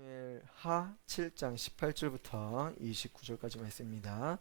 사무엘 하 7장 18절부터 29절까지 말씀입니다.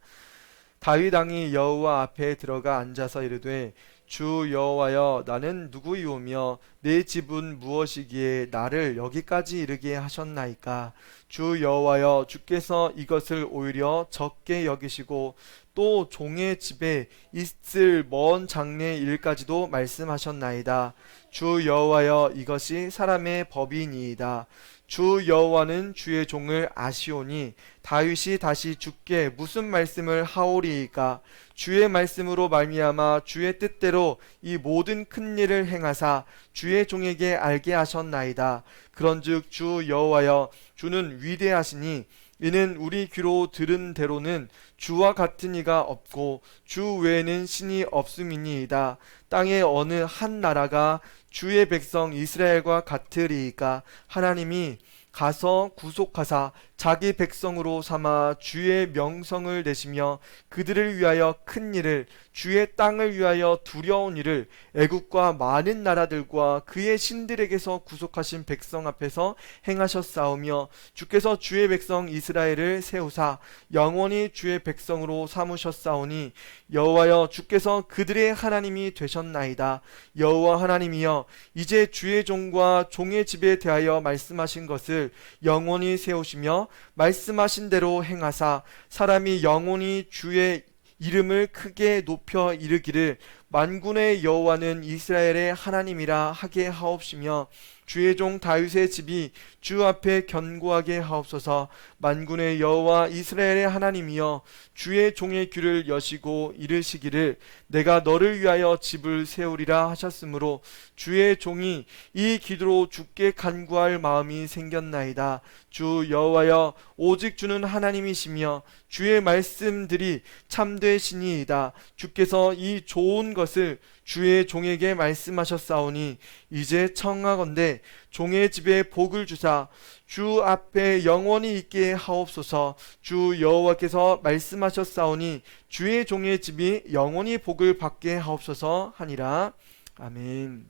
다윗 왕이 여호와 앞에 들어가 앉아서 이르되 주 여호와여 나는 누구이오며 내 집은 무엇이기에 나를 여기까지 이르게 하셨나이까. 주 여호와여 주께서 이것을 오히려 적게 여기시고 또 종의 집에 있을 먼 장래 일까지도 말씀하셨나이다. 주 여호와여 이것이 사람의 법이니이다. 주 여호와는 주의 종을 아시오니 다윗이 다시 주께 무슨 말씀을 하오리이까. 주의 말씀으로 말미암아 주의 뜻대로 이 모든 큰 일을 행하사 주의 종에게 알게 하셨나이다. 그런즉 주 여호와여 주는 위대하시니 이는 우리 귀로 들은 대로는 주와 같은 이가 없고 주 외에는 신이 없음이니이다. 땅의 어느 한 나라가 주의 백성 이스라엘과 같으리이까. 하나님이 가서 구속하사 자기 백성으로 삼아 주의 명성을 내시며 그들을 위하여 큰 일을, 주의 땅을 위하여 두려운 일을 애국과 많은 나라들과 그의 신들에게서 구속하신 백성 앞에서 행하셨사오며 주께서 주의 백성 이스라엘을 세우사 영원히 주의 백성으로 삼으셨사오니 여호와여 주께서 그들의 하나님이 되셨나이다. 여호와 하나님이여 이제 주의 종과 종의 집에 대하여 말씀하신 것을 영원히 세우시며 말씀하신 대로 행하사 사람이 영원히 주의 이름을 크게 높여 이르기를 만군의 여호와는 이스라엘의 하나님이라 하게 하옵시며 주의 종 다윗의 집이 주 앞에 견고하게 하옵소서. 만군의 여호와 이스라엘의 하나님이여 주의 종의 귀를 여시고 이르시기를 내가 너를 위하여 집을 세우리라 하셨으므로 주의 종이 이 기도로 주께 간구할 마음이 생겼나이다. 주 여호와여 오직 주는 하나님이시며 주의 말씀들이 참되시니이다. 주께서 이 좋은 것을 주의 종에게 말씀하셨사오니 이제 청하건대 종의 집에 복을 주사 주 앞에 영원히 있게 하옵소서. 주 여호와께서 말씀하셨사오니 주의 종의 집이 영원히 복을 받게 하옵소서 하니라. 아멘.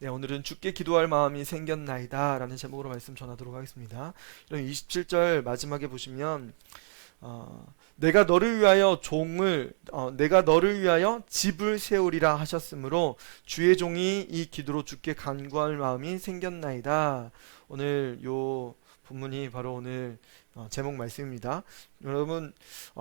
네, 오늘은 주께 기도할 마음이 생겼나이다 라는 제목으로 말씀 전하도록 하겠습니다. 이런 27절 마지막에 보시면 내가 너를 위하여 내가 너를 위하여 집을 세우리라 하셨으므로 주의 종이 이 기도로 주께 간구할 마음이 생겼나이다. 오늘 요 본문이 바로 오늘 제목 말씀입니다. 여러분,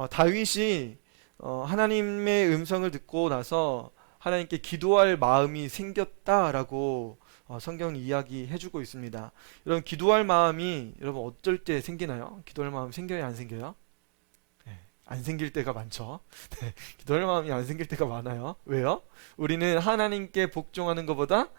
다윗이 하나님의 음성을 듣고 나서 하나님께 기도할 마음이 생겼다라고 성경이 이야기해주고 있습니다. 여러분, 기도할 마음이 여러분 어쩔 때 생기나요? 기도할 마음 생겨요, 안 생겨요? 안 생길 때가 많죠. 네, 기도할 마음이 안 생길 때가 많아요. 왜요? 우리는 하나님께 복종하는 것보다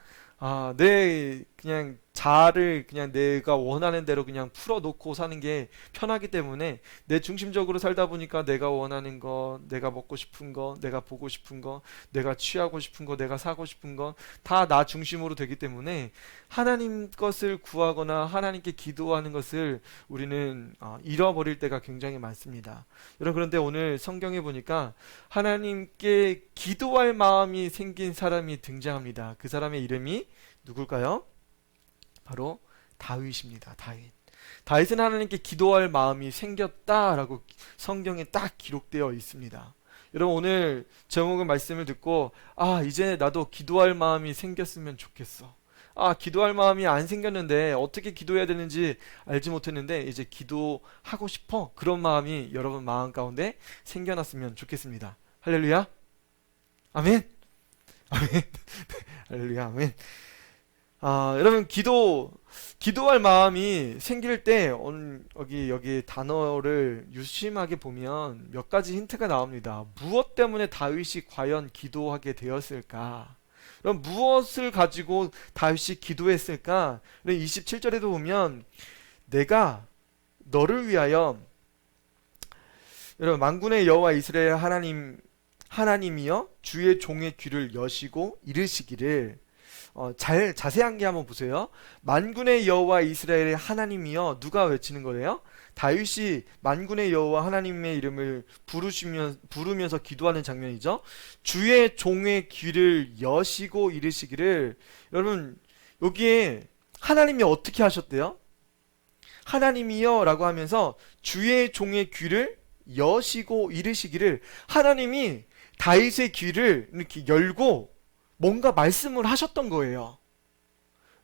내 그냥 자아를 그냥 내가 원하는 대로 그냥 풀어놓고 사는 게 편하기 때문에 내 중심적으로 살다 보니까 내가 원하는 거, 내가 먹고 싶은 거, 내가 보고 싶은 거, 내가 취하고 싶은 거, 내가 사고 싶은 거 다 나 중심으로 되기 때문에 하나님 것을 구하거나 하나님께 기도하는 것을 우리는 잃어버릴 때가 굉장히 많습니다. 여러분, 그런데 오늘 성경에 보니까 하나님께 기도할 마음이 생긴 사람이 등장합니다. 그 사람의 이름이 누굴까요? 바로 다윗입니다. 다윗은 하나님께 기도할 마음이 생겼다라고 성경에 딱 기록되어 있습니다. 여러분, 오늘 제목의 말씀을 듣고 이제 나도 기도할 마음이 생겼으면 좋겠어. 기도할 마음이 안 생겼는데 어떻게 기도해야 되는지 알지 못했는데 이제 기도하고 싶어. 그런 마음이 여러분 마음 가운데 생겨났으면 좋겠습니다. 할렐루야. 아멘. 아멘. 할렐루야. 아멘. 여러분, 기도할 마음이 생길 때 여기 단어를 유심하게 보면 몇 가지 힌트가 나옵니다. 무엇 때문에 다윗이 과연 기도하게 되었을까? 그럼 무엇을 가지고 다윗이 기도했을까? 27절에도 보면 내가 너를 위하여, 여러분, 만군의 여호와 이스라엘 하나님이여 주의 종의 귀를 여시고 이르시기를, 자세한 게 한번 보세요. 만군의 여호와 이스라엘의 하나님이여, 누가 외치는 거예요? 다윗이 만군의 여호와 하나님의 이름을 부르면서 기도하는 장면이죠. 주의 종의 귀를 여시고 이르시기를. 여러분, 여기에 하나님이 어떻게 하셨대요? 하나님이여 라고 하면서 주의 종의 귀를 여시고 이르시기를, 하나님이 다윗의 귀를 이렇게 열고 뭔가 말씀을 하셨던 거예요.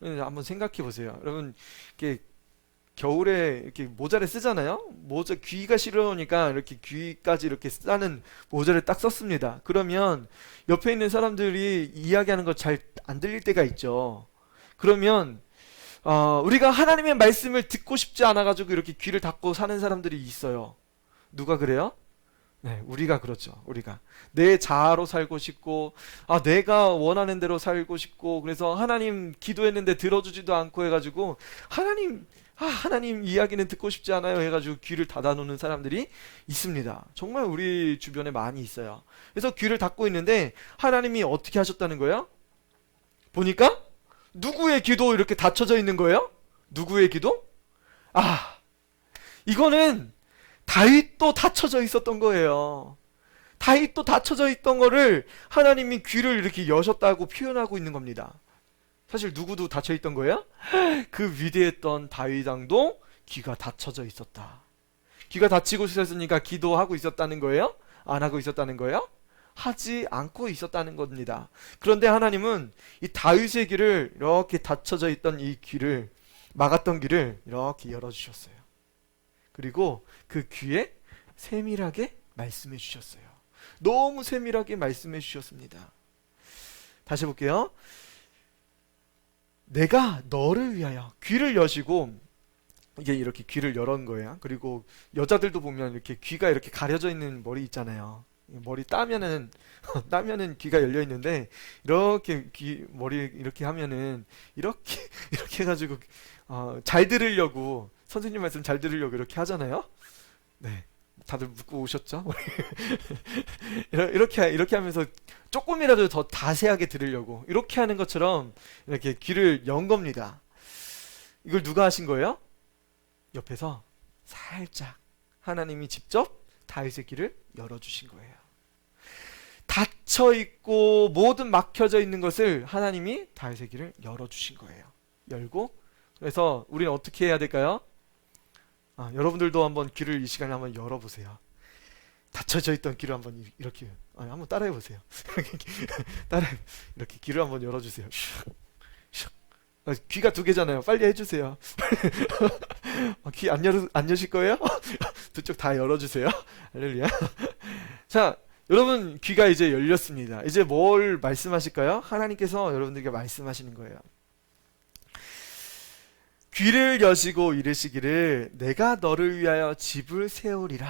한번 생각해 보세요. 여러분, 이렇게 겨울에 이렇게 모자를 쓰잖아요. 모자 귀가 시려우니까 이렇게 귀까지 이렇게 싸는 모자를 딱 썼습니다. 그러면 옆에 있는 사람들이 이야기하는 거 잘 안 들릴 때가 있죠. 그러면 우리가 하나님의 말씀을 듣고 싶지 않아 가지고 이렇게 귀를 닫고 사는 사람들이 있어요. 누가 그래요? 네, 우리가 그렇죠. 우리가 내 자아로 살고 싶고, 내가 원하는 대로 살고 싶고, 그래서 하나님 기도했는데 들어주지도 않고 해가지고 하나님 이야기는 듣고 싶지 않아요 해가지고 귀를 닫아놓는 사람들이 있습니다. 정말 우리 주변에 많이 있어요. 그래서 귀를 닫고 있는데 하나님이 어떻게 하셨다는 거예요? 보니까 누구의 귀도 이렇게 닫혀져 있는 거예요? 누구의 귀도? 이거는 다윗도 닫혀져 있었던 거예요. 다윗도 닫혀져 있던 거를 하나님이 귀를 이렇게 여셨다고 표현하고 있는 겁니다. 사실 누구도 닫혀 있던 거예요? 그 위대했던 다윗 왕도 귀가 닫혀져 있었다. 귀가 닫히고 있었으니까 기도하고 있었다는 거예요? 안 하고 있었다는 거예요? 하지 않고 있었다는 겁니다. 그런데 하나님은 이 다윗의 귀를, 이렇게 닫혀져 있던 이 귀를, 막았던 귀를 이렇게 열어주셨어요. 그리고 그 귀에 세밀하게 말씀해 주셨어요. 너무 세밀하게 말씀해 주셨습니다. 다시 볼게요. 내가 너를 위하여 귀를 여시고, 이게 이렇게 귀를 열은 거예요. 그리고 여자들도 보면 이렇게 귀가 이렇게 가려져 있는 머리 있잖아요. 머리 따면은 따면은 귀가 열려 있는데, 이렇게 귀 머리 이렇게 하면은 이렇게 이렇게 해가지고 잘 들으려고, 선생님 말씀 잘 들으려고 이렇게 하잖아요. 네, 다들 묻고 오셨죠? 이렇게 하면서 조금이라도 더 자세하게 들으려고 이렇게 하는 것처럼 이렇게 귀를 연 겁니다. 이걸 누가 하신 거예요? 옆에서 살짝 하나님이 직접 다윗의 귀를 열어주신 거예요. 닫혀 있고 모든 막혀져 있는 것을 하나님이 다윗의 귀를 열어주신 거예요. 열고, 그래서 우리는 어떻게 해야 될까요? 여러분들도 한번 귀를 이 시간에 한번 열어보세요. 닫혀져 있던 귀를 한번 이렇게 한번 따라해 보세요. 이렇게 귀를 한번 열어주세요. 귀가 두 개잖아요. 빨리 해주세요. 귀 안 여실 거예요? 두 쪽 다 열어주세요. 할렐루야. 자, 여러분 귀가 이제 열렸습니다. 이제 뭘 말씀하실까요? 하나님께서 여러분들에게 말씀하시는 거예요. 귀를 여시고 이르시기를, 내가 너를 위하여 집을 세우리라.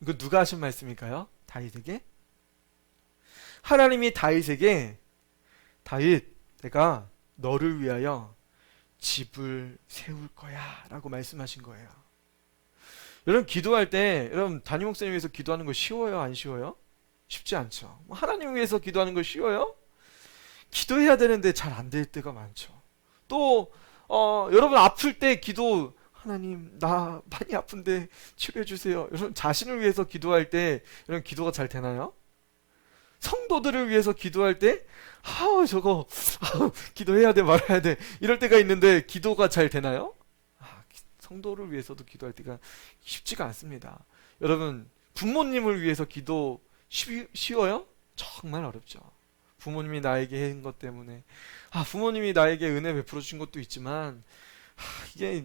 이거 누가 하신 말씀일까요? 다윗에게? 하나님이 다윗에게, 다윗, 내가 너를 위하여 집을 세울 거야 라고 말씀하신 거예요. 여러분 기도할 때, 여러분 담임 목사님 위해서 기도하는 거 쉬워요? 안 쉬워요? 쉽지 않죠. 하나님 위해서 기도하는 거 쉬워요? 기도해야 되는데 잘 안 될 때가 많죠. 또 여러분 아플 때 기도, 하나님 나 많이 아픈데 치료해 주세요. 여러분 자신을 위해서 기도할 때 여러분 기도가 잘 되나요? 성도들을 위해서 기도할 때 저거 기도해야 돼 말아야 돼 이럴 때가 있는데 기도가 잘 되나요? 성도를 위해서도 기도할 때가 쉽지가 않습니다. 여러분 부모님을 위해서 기도 쉬워요? 정말 어렵죠. 부모님이 나에게 한 것 때문에, 부모님이 나에게 은혜 베풀어 주신 것도 있지만, 이게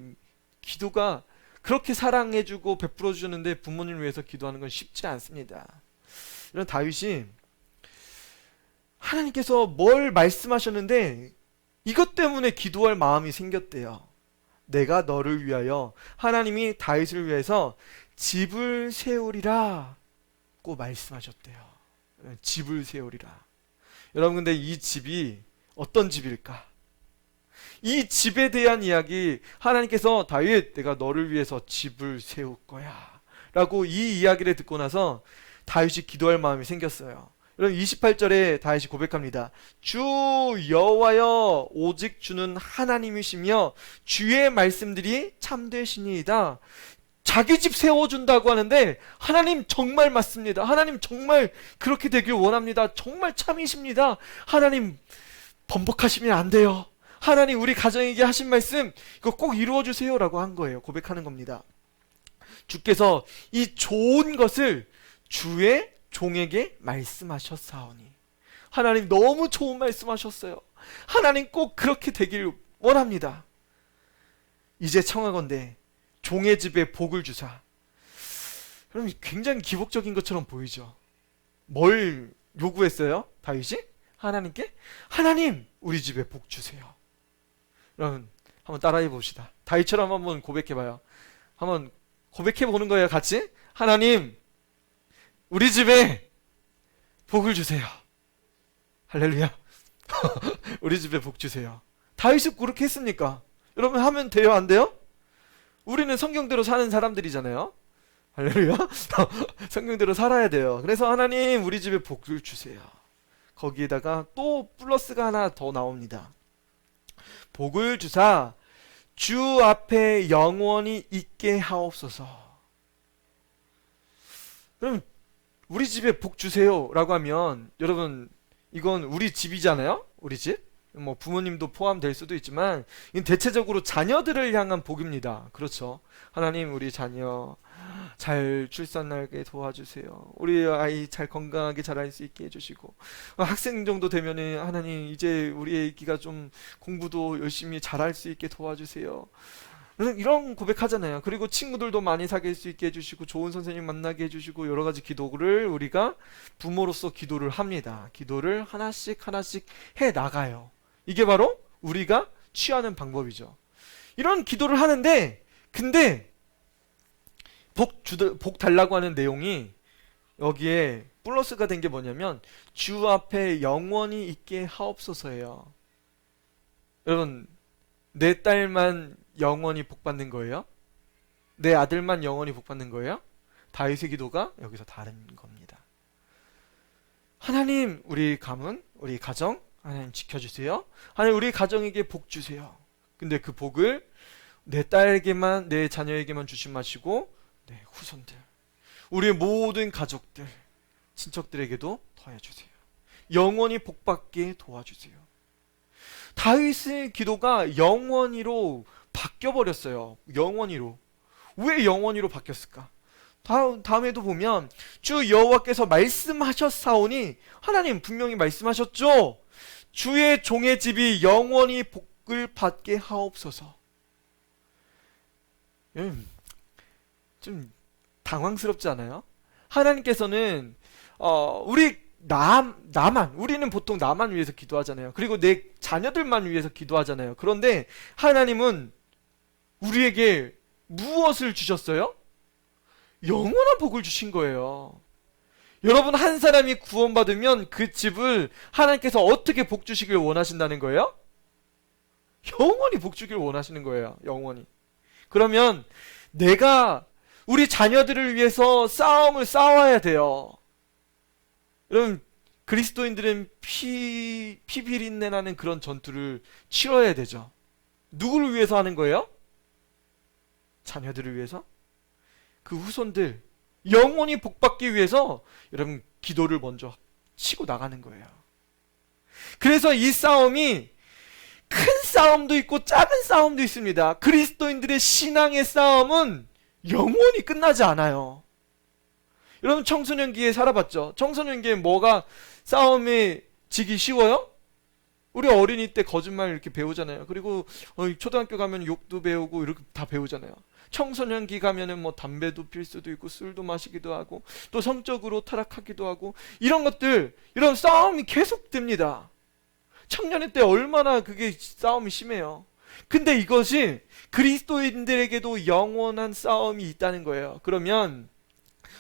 기도가 그렇게 사랑해주고 베풀어 주는데 부모님을 위해서 기도하는 건 쉽지 않습니다. 이런 다윗이 하나님께서 뭘 말씀하셨는데 이것 때문에 기도할 마음이 생겼대요. 내가 너를 위하여, 하나님이 다윗을 위해서 집을 세우리라 고 말씀하셨대요. 집을 세우리라. 여러분 근데 이 집이 어떤 집일까? 이 집에 대한 이야기, 하나님께서 다윗 내가 너를 위해서 집을 세울 거야 라고 이 이야기를 듣고 나서 다윗이 기도할 마음이 생겼어요. 여러분 28절에 다윗이 고백합니다. 주 여호와여 오직 주는 하나님이시며 주의 말씀들이 참되시니이다. 자기 집 세워준다고 하는데 하나님 정말 맞습니다. 하나님 정말 그렇게 되길 원합니다. 정말 참이십니다. 하나님 번복하시면 안 돼요. 하나님 우리 가정에게 하신 말씀 이거 꼭 이루어 주세요라고 한 거예요. 고백하는 겁니다. 주께서 이 좋은 것을 주의 종에게 말씀하셨사오니. 하나님 너무 좋은 말씀하셨어요. 하나님 꼭 그렇게 되길 원합니다. 이제 청하건대 종의 집에 복을 주사. 그럼 굉장히 기복적인 것처럼 보이죠. 뭘 요구했어요? 다윗이? 하나님께? 하나님 우리 집에 복 주세요. 그럼 한번 따라해 봅시다. 다윗처럼 한번 고백해봐요. 한번 고백해 보는 거예요. 같이. 하나님 우리 집에 복을 주세요. 할렐루야. 우리 집에 복 주세요. 다윗이 그렇게 했습니까? 여러분 하면 돼요? 안 돼요? 우리는 성경대로 사는 사람들이잖아요. 할렐루야. 성경대로 살아야 돼요. 그래서 하나님 우리 집에 복을 주세요. 거기에다가 또 플러스가 하나 더 나옵니다. 복을 주사 주 앞에 영원히 있게 하옵소서. 그럼 우리 집에 복 주세요 라고 하면 여러분 이건 우리 집이잖아요. 우리 집. 뭐 부모님도 포함될 수도 있지만 이건 대체적으로 자녀들을 향한 복입니다. 그렇죠. 하나님 우리 자녀 잘 출산하게 도와주세요. 우리 아이 잘 건강하게 자랄 수 있게 해주시고, 학생 정도 되면은 하나님 이제 우리 애기가 좀 공부도 열심히 잘할 수 있게 도와주세요. 이런 고백하잖아요. 그리고 친구들도 많이 사귈 수 있게 해주시고 좋은 선생님 만나게 해주시고 여러 가지 기도를 우리가 부모로서 기도를 합니다. 기도를 하나씩 하나씩 해 나가요. 이게 바로 우리가 취하는 방법이죠. 이런 기도를 하는데 근데 복 달라고 하는 내용이 여기에 플러스가 된 게 뭐냐면 주 앞에 영원히 있게 하옵소서예요. 여러분 내 딸만 영원히 복 받는 거예요? 내 아들만 영원히 복 받는 거예요? 다윗의 기도가 여기서 다른 겁니다. 하나님 우리 가문 우리 가정 하나님 지켜주세요. 하나님 우리 가정에게 복 주세요. 근데 그 복을 내 딸에게만 내 자녀에게만 주시 마시고 네, 후손들 우리의 모든 가족들 친척들에게도 더해주세요. 영원히 복받게 도와주세요. 다윗의 기도가 영원히로 바뀌어버렸어요. 영원히로. 왜 영원히로 바뀌었을까? 다음에도 보면 주 여호와께서 말씀하셨사오니 하나님 분명히 말씀하셨죠. 주의 종의 집이 영원히 복을 받게 하옵소서. 좀 당황스럽지 않아요? 하나님께서는 우리는 보통 나만 위해서 기도하잖아요. 그리고 내 자녀들만 위해서 기도하잖아요. 그런데 하나님은 우리에게 무엇을 주셨어요? 영원한 복을 주신 거예요. 여러분 한 사람이 구원받으면 그 집을 하나님께서 어떻게 복 주시길 원하신다는 거예요? 영원히 복 주길 원하시는 거예요. 영원히. 그러면 내가 우리 자녀들을 위해서 싸움을 싸워야 돼요. 여러분 그리스도인들은 피비린내 나는 그런 전투를 치러야 되죠. 누구를 위해서 하는 거예요? 자녀들을 위해서? 그 후손들 영원히 복받기 위해서 여러분 기도를 먼저 치고 나가는 거예요. 그래서 이 싸움이 큰 싸움도 있고 작은 싸움도 있습니다. 그리스도인들의 신앙의 싸움은 영원히 끝나지 않아요. 여러분 청소년기에 살아봤죠? 청소년기에 뭐가 싸움에 지기 쉬워요? 우리 어린이 때 거짓말 이렇게 배우잖아요. 그리고 초등학교 가면 욕도 배우고 이렇게 다 배우잖아요. 청소년기 가면은 뭐 담배도 필 수도 있고 술도 마시기도 하고 또 성적으로 타락하기도 하고 이런 것들 이런 싸움이 계속됩니다. 청년의 때 얼마나 그게 싸움이 심해요. 근데 이것이 그리스도인들에게도 영원한 싸움이 있다는 거예요. 그러면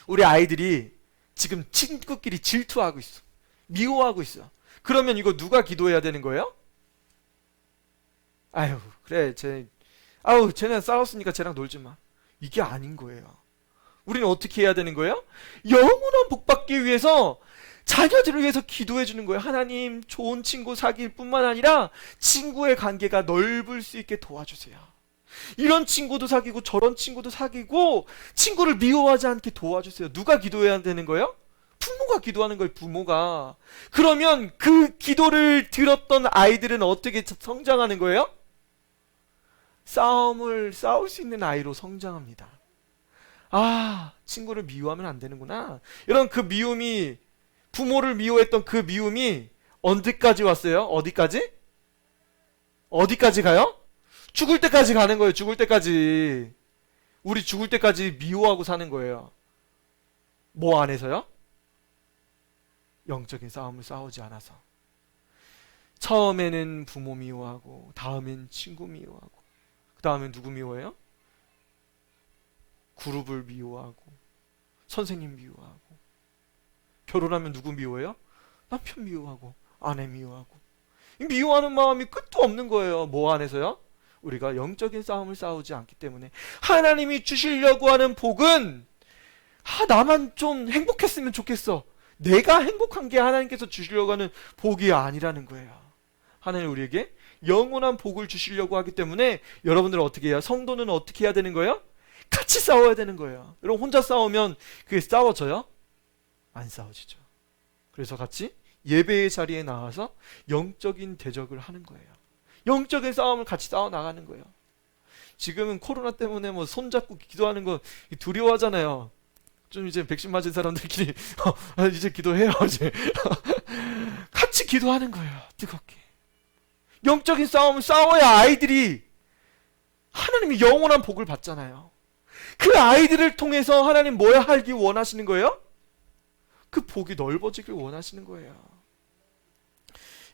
우리 아이들이 지금 친구끼리 질투하고 있어. 미워하고 있어. 그러면 이거 누가 기도해야 되는 거예요? 아유 그래 쟤네 싸웠으니까 쟤랑 놀지 마. 이게 아닌 거예요. 우리는 어떻게 해야 되는 거예요? 영원한 복 받기 위해서 자녀들을 위해서 기도해 주는 거예요. 하나님 좋은 친구 사귈 뿐만 아니라 친구의 관계가 넓을 수 있게 도와주세요. 이런 친구도 사귀고 저런 친구도 사귀고 친구를 미워하지 않게 도와주세요. 누가 기도해야 되는 거예요? 부모가 기도하는 거예요. 부모가. 그러면 그 기도를 들었던 아이들은 어떻게 성장하는 거예요? 싸울 수 있는 아이로 성장합니다. 아, 친구를 미워하면 안 되는구나. 이런 그 미움이, 부모를 미워했던 그 미움이 언제까지 왔어요? 어디까지? 어디까지 가요? 죽을 때까지 가는 거예요. 죽을 때까지. 우리 죽을 때까지 미워하고 사는 거예요. 뭐 안에서요? 영적인 싸움을 싸우지 않아서. 처음에는 부모 미워하고, 다음엔 친구 미워하고, 그 다음엔 누구 미워해요? 그룹을 미워하고, 선생님 미워하고, 결혼하면 누구 미워해요? 남편 미워하고, 아내 미워하고. 이 미워하는 마음이 끝도 없는 거예요. 뭐 안에서요? 우리가 영적인 싸움을 싸우지 않기 때문에. 하나님이 주시려고 하는 복은, 나만 좀 행복했으면 좋겠어. 내가 행복한 게 하나님께서 주시려고 하는 복이 아니라는 거예요. 하나님 우리에게 영원한 복을 주시려고 하기 때문에 여러분들은 어떻게 해야, 성도는 어떻게 해야 되는 거예요? 같이 싸워야 되는 거예요. 여러분 혼자 싸우면 그게 싸워져요? 안 싸워지죠. 그래서 같이 예배의 자리에 나와서 영적인 대적을 하는 거예요. 영적인 싸움을 같이 싸워 나가는 거예요. 지금은 코로나 때문에 뭐 손잡고 기도하는 거 두려워하잖아요. 좀 이제 백신 맞은 사람들끼리 이제 기도해요. 이제 같이 기도하는 거예요. 뜨겁게. 영적인 싸움을 싸워야 아이들이 하나님이 영원한 복을 받잖아요. 그 아이들을 통해서 하나님 뭐야 하기 원하시는 거예요? 그 복이 넓어지길 원하시는 거예요.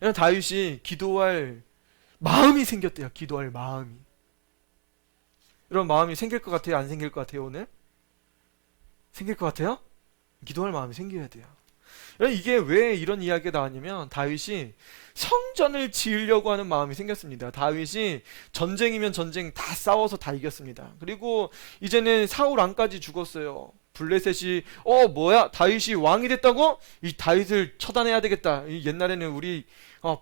여러분 다윗이 기도할 마음이 생겼대요. 기도할 마음이. 이런 마음이 생길 것 같아요? 안 생길 것 같아요? 오늘? 생길 것 같아요? 기도할 마음이 생겨야 돼요. 여러분 이게 왜 이런 이야기가 나왔냐면 다윗이 성전을 지으려고 하는 마음이 생겼습니다. 다윗이 전쟁이면 전쟁 다 싸워서 다 이겼습니다. 그리고 이제는 사울 왕까지 죽었어요. 블레셋이 뭐야 다윗이 왕이 됐다고? 이 다윗을 처단해야 되겠다. 옛날에는 우리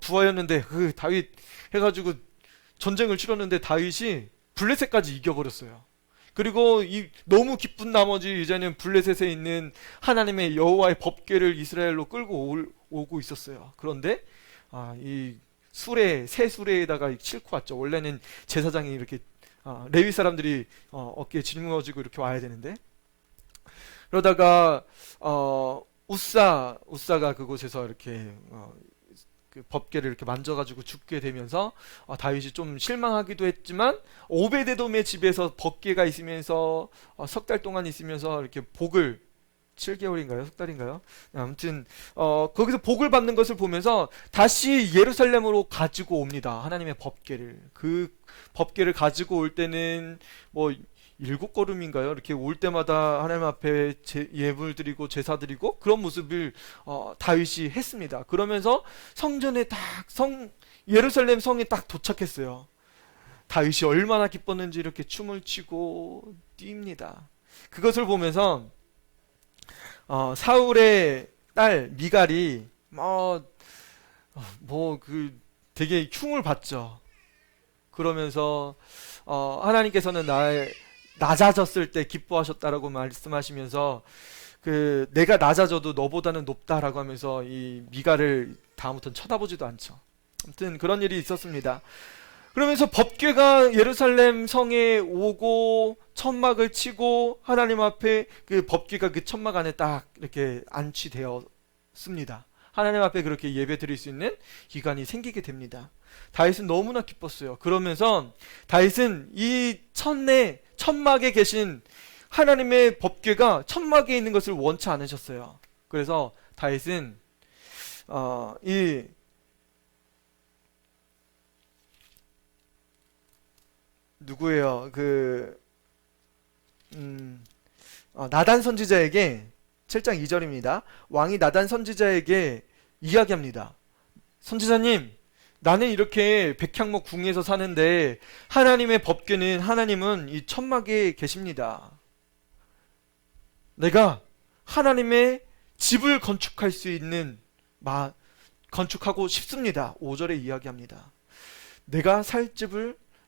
부하였는데 그 다윗 해가지고 전쟁을 치렀는데 다윗이 블레셋까지 이겨버렸어요. 그리고 너무 기쁜 나머지 이제는 블레셋에 있는 하나님의 여호와의 법궤를 이스라엘로 끌고 오고 있었어요. 그런데 이 새 수레에다가 싣고 왔죠. 원래는 제사장이 이렇게 레위 사람들이 어깨에 짊어지고 이렇게 와야 되는데, 그러다가 우사가 그곳에서 이렇게 그 법궤를 이렇게 만져가지고 죽게 되면서 다윗이 좀 실망하기도 했지만 오베데돔의 집에서 법궤가 있으면서 석 달 동안 있으면서 이렇게 복을 7개월인가요? 석 달인가요? 아무튼 거기서 복을 받는 것을 보면서 다시 예루살렘으로 가지고 옵니다. 하나님의 법궤를. 그 법궤를 가지고 올 때는 뭐 7걸음인가요? 이렇게 올 때마다 하나님 앞에 예물 드리고 제사 드리고 그런 모습을 다윗이 했습니다. 그러면서 성전에 예루살렘 성에 딱 도착했어요. 다윗이 얼마나 기뻤는지 이렇게 춤을 추고 뜁니다. 그것을 보면서 사울의 딸 미갈이 되게 흉을 봤죠. 그러면서 하나님께서는 날 낮아졌을 때 기뻐하셨다라고 말씀하시면서 내가 낮아져도 너보다는 높다라고 하면서 이 미갈을 다음부터는 쳐다보지도 않죠. 아무튼 그런 일이 있었습니다. 그러면서 법궤가 예루살렘 성에 오고 천막을 치고 하나님 앞에 그 법궤가 그 천막 안에 딱 이렇게 안치되었습니다. 하나님 앞에 그렇게 예배 드릴 수 있는 기간이 생기게 됩니다. 다윗은 너무나 기뻤어요. 그러면서 다윗은 이 천막에 계신 하나님의 법궤가 천막에 있는 것을 원치 않으셨어요. 그래서 다윗은 누구예요? 나단 선지자에게 7장 2절입니다. 왕이 나단 선지자에게 이야기합니다. 선지자님, 나는 이렇게 백향목 궁에서 사는데 하나님의 법궤는 하나님은 이 천막에 계십니다. 내가 하나님의 집을 건축할 수 있는 건축하고 싶습니다. 5절에 이야기합니다.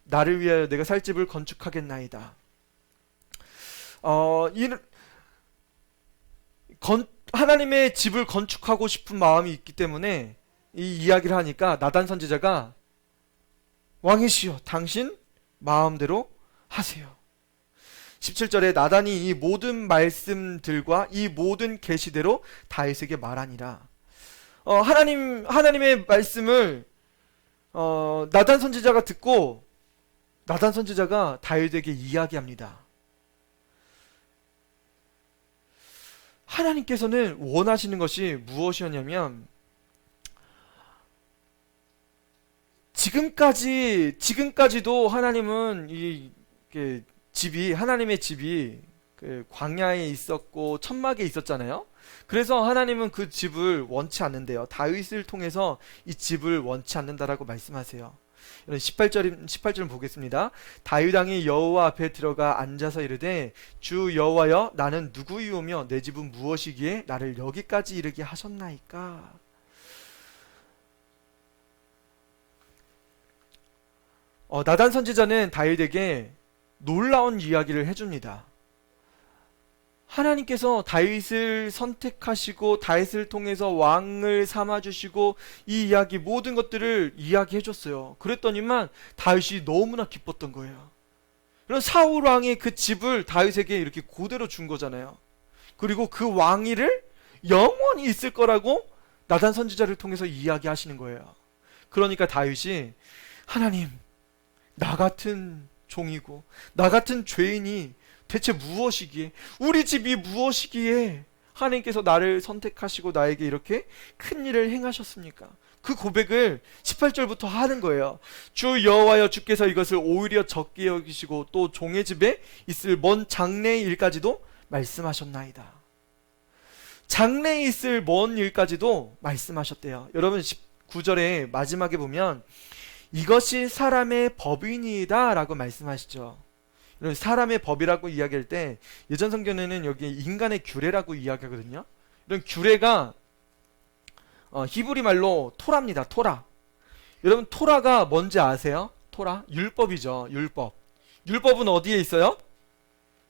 나를 위하여 내가 살 집을 건축하겠나이다. 하나님의 집을 건축하고 싶은 마음이 있기 때문에 이 이야기를 하니까 나단 선지자가 왕이시여 당신 마음대로 하세요. 17절에 나단이 이 모든 말씀들과 이 모든 계시대로 다윗에게 말하니라. 하나님의 말씀을 나단 선지자가 듣고 나단 선지자가 다윗에게 이야기합니다. 하나님께서는 원하시는 것이 무엇이었냐면 지금까지도 하나님은 하나님의 집이 그 광야에 있었고 천막에 있었잖아요. 그래서 하나님은 그 집을 원치 않는데요. 다윗을 통해서 이 집을 원치 않는다라고 말씀하세요. 18절 보겠습니다. 다윗 왕이 여호와 앞에 들어가 앉아서 이르되 주 여호와여 나는 누구이오며 내 집은 무엇이기에 나를 여기까지 이르게 하셨나이까. 나단 선지자는 다윗에게 놀라운 이야기를 해줍니다. 하나님께서 다윗을 선택하시고 다윗을 통해서 왕을 삼아주시고 이 이야기 모든 것들을 이야기해줬어요. 그랬더니만 다윗이 너무나 기뻤던 거예요. 그런 사울 왕의 그 집을 다윗에게 이렇게 그대로 준 거잖아요. 그리고 그 왕위를 영원히 있을 거라고 나단 선지자를 통해서 이야기하시는 거예요. 그러니까 다윗이 하나님, 나 같은 종이고 나 같은 죄인이 대체 무엇이기에, 우리 집이 무엇이기에 하나님께서 나를 선택하시고 나에게 이렇게 큰 일을 행하셨습니까? 그 고백을 18절부터 하는 거예요. 주 여호와여 주께서 이것을 오히려 적게 여기시고 또 종의 집에 있을 먼 장래의 일까지도 말씀하셨나이다. 장래에 있을 먼 일까지도 말씀하셨대요. 여러분 19절에 마지막에 보면 이것이 사람의 법이니이다 라고 말씀하시죠. 사람의 법이라고 이야기할 때 예전 성경에는 여기 인간의 규례라고 이야기하거든요. 이런 규례가 히브리 말로 토라입니다. 토라. 여러분 토라가 뭔지 아세요? 토라? 율법이죠. 율법. 율법은 어디에 있어요?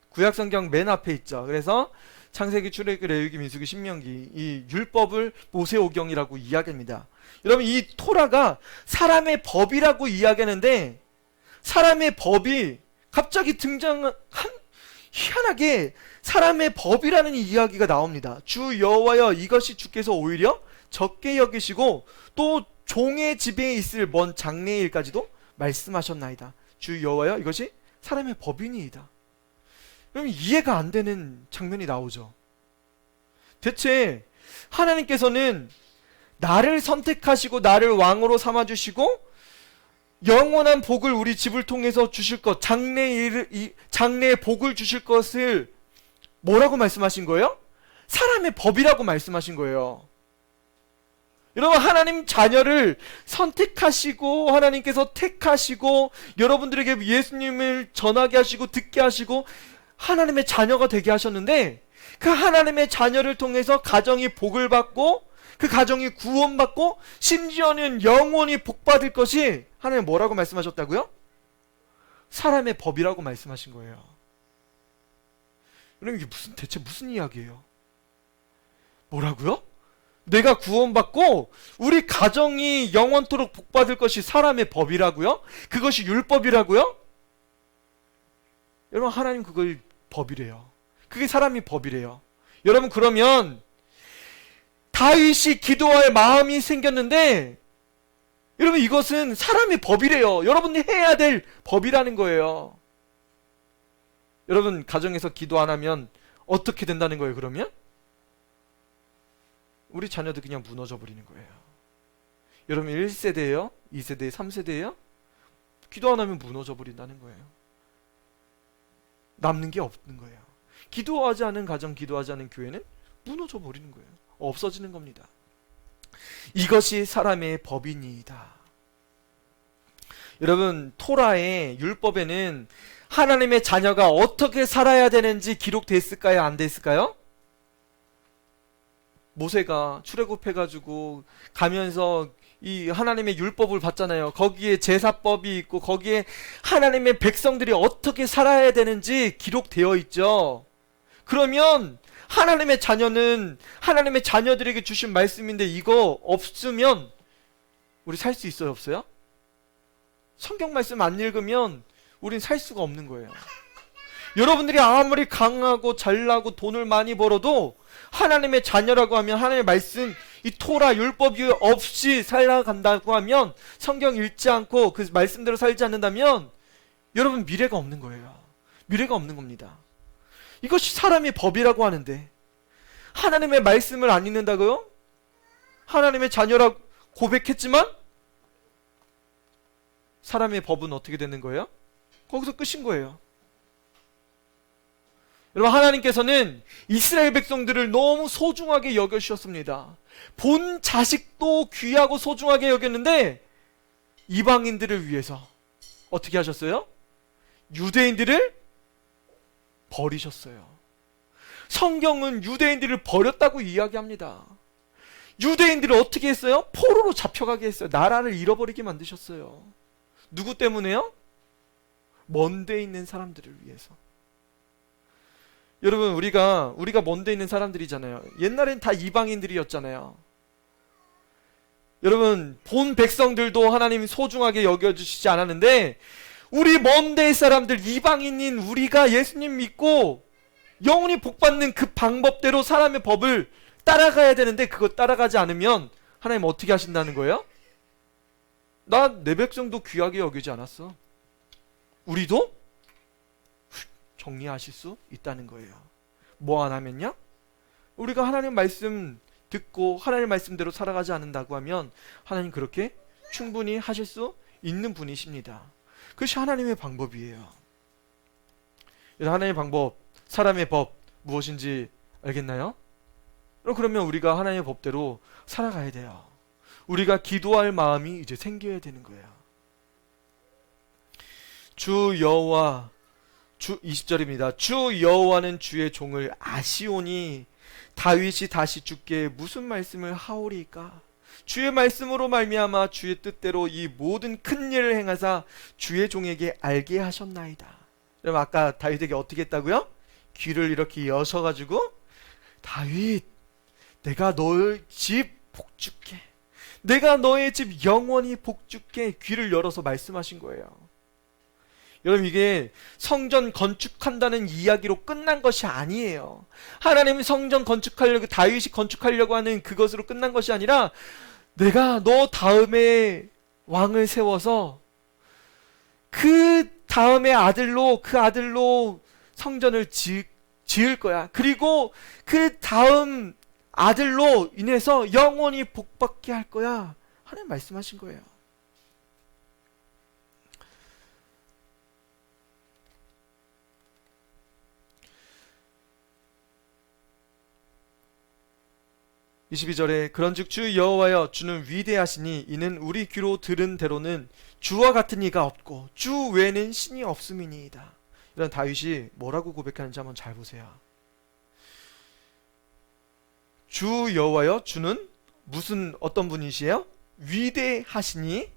구약 성경 맨 앞에 있죠. 그래서 창세기, 출애굽기, 레위기, 민수기, 신명기 이 율법을 모세오경이라고 이야기합니다. 여러분 이 토라가 사람의 법이라고 이야기하는데 사람의 법이 갑자기 희한하게 사람의 법이라는 이야기가 나옵니다. 주 여호와여 이것이 주께서 오히려 적게 여기시고 또 종의 집에 있을 먼 장래의 일까지도 말씀하셨나이다. 주 여호와여 이것이 사람의 법이니이다. 그러면 이해가 안 되는 장면이 나오죠. 대체 하나님께서는 나를 선택하시고 나를 왕으로 삼아주시고 영원한 복을 우리 집을 통해서 주실 것, 장래의 복을 주실 것을 뭐라고 말씀하신 거예요? 사람의 법이라고 말씀하신 거예요. 여러분 하나님 자녀를 선택하시고 하나님께서 택하시고 여러분들에게 예수님을 전하게 하시고 듣게 하시고 하나님의 자녀가 되게 하셨는데 그 하나님의 자녀를 통해서 가정이 복을 받고 그 가정이 구원받고 심지어는 영원히 복받을 것이 하나님 뭐라고 말씀하셨다고요? 사람의 법이라고 말씀하신 거예요. 그럼 이게 대체 무슨 이야기예요? 뭐라고요? 내가 구원받고 우리 가정이 영원토록 복받을 것이 사람의 법이라고요? 그것이 율법이라고요? 여러분 하나님 그걸 법이래요. 그게 사람이 법이래요. 여러분 그러면 다윗이 기도할 마음이 생겼는데 여러분 이것은 사람의 법이래요. 여러분이 해야 될 법이라는 거예요. 여러분 가정에서 기도 안 하면 어떻게 된다는 거예요? 그러면 우리 자녀들 그냥 무너져 버리는 거예요. 여러분 1세대예요? 2세대, 3세대예요? 기도 안 하면 무너져 버린다는 거예요. 남는 게 없는 거예요. 기도하지 않은 가정, 기도하지 않은 교회는 무너져 버리는 거예요. 없어지는 겁니다. 이것이 사람의 법이니이다. 여러분 토라의 율법에는 하나님의 자녀가 어떻게 살아야 되는지 기록되어 있을까요? 안 되어 있을까요? 모세가 출애굽해가지고 가면서 이 하나님의 율법을 받잖아요. 거기에 제사법이 있고 거기에 하나님의 백성들이 어떻게 살아야 되는지 기록되어 있죠. 그러면 하나님의 자녀는 하나님의 자녀들에게 주신 말씀인데 이거 없으면 우리 살 수 있어요, 없어요? 성경 말씀 안 읽으면 우린 살 수가 없는 거예요. 여러분들이 아무리 강하고 잘나고 돈을 많이 벌어도 하나님의 자녀라고 하면 하나님의 말씀, 이 토라 율법이 없이 살아간다고 하면, 성경 읽지 않고 그 말씀대로 살지 않는다면 여러분 미래가 없는 거예요. 미래가 없는 겁니다. 이것이 사람의 법이라고 하는데 하나님의 말씀을 안 읽는다고요? 하나님의 자녀라고 고백했지만 사람의 법은 어떻게 되는 거예요? 거기서 끝인 거예요. 여러분, 하나님께서는 이스라엘 백성들을 너무 소중하게 여겨주셨습니다. 본 자식도 귀하고 소중하게 여겼는데 이방인들을 위해서 어떻게 하셨어요? 유대인들을 버리셨어요. 성경은 유대인들을 버렸다고 이야기합니다. 유대인들을 어떻게 했어요? 포로로 잡혀가게 했어요. 나라를 잃어버리게 만드셨어요. 누구 때문에요? 먼데 있는 사람들을 위해서. 여러분, 우리가 먼데 있는 사람들이잖아요. 옛날엔 다 이방인들이었잖아요. 여러분, 본 백성들도 하나님이 소중하게 여겨주시지 않았는데 우리 먼데 사람들, 이방인인 우리가 예수님 믿고 영원히 복받는 그 방법대로 사람의 법을 따라가야 되는데 그거 따라가지 않으면 하나님 어떻게 하신다는 거예요? 나 내 백성도 귀하게 여기지 않았어. 우리도 정리하실 수 있다는 거예요. 뭐 안 하면요? 우리가 하나님 말씀 듣고 하나님 말씀대로 살아가지 않는다고 하면 하나님 그렇게 충분히 하실 수 있는 분이십니다. 그것이 하나님의 방법이에요. 하나님의 방법, 사람의 법 무엇인지 알겠나요? 그러면 우리가 하나님의 법대로 살아가야 돼요. 우리가 기도할 마음이 이제 생겨야 되는 거예요. 주 여호와, 20절입니다. 주 여호와는 주의 종을 아시오니 다윗이 다시 주께 무슨 말씀을 하오리까? 주의 말씀으로 말미암아 주의 뜻대로 이 모든 큰 일을 행하사 주의 종에게 알게 하셨나이다. 여러분, 아까 다윗에게 어떻게 했다고요? 귀를 이렇게 여셔가지고, 다윗, 내가 너의 집 복주게, 내가 너의 집 영원히 복주게, 귀를 열어서 말씀하신 거예요. 여러분, 이게 성전 건축한다는 이야기로 끝난 것이 아니에요. 하나님이 성전 건축하려고, 다윗이 건축하려고 하는 그것으로 끝난 것이 아니라 내가 너 다음에 왕을 세워서 그 다음에 그 아들로 성전을 지을 거야. 그리고 그 다음 아들로 인해서 영원히 복받게 할 거야. 하나님 말씀하신 거예요. (22절에) 그런즉 주 여호와여, 주는 위대하시니 이는 우리 귀로 들은 대로는 주와 같은 이가 없고 주 외에는 신이 없음이니이다. 이런 다윗이 뭐라고 고백하는지 한번 잘 보세요. 주 여호와여, 주는 어떤 분이시에요? 위대하시니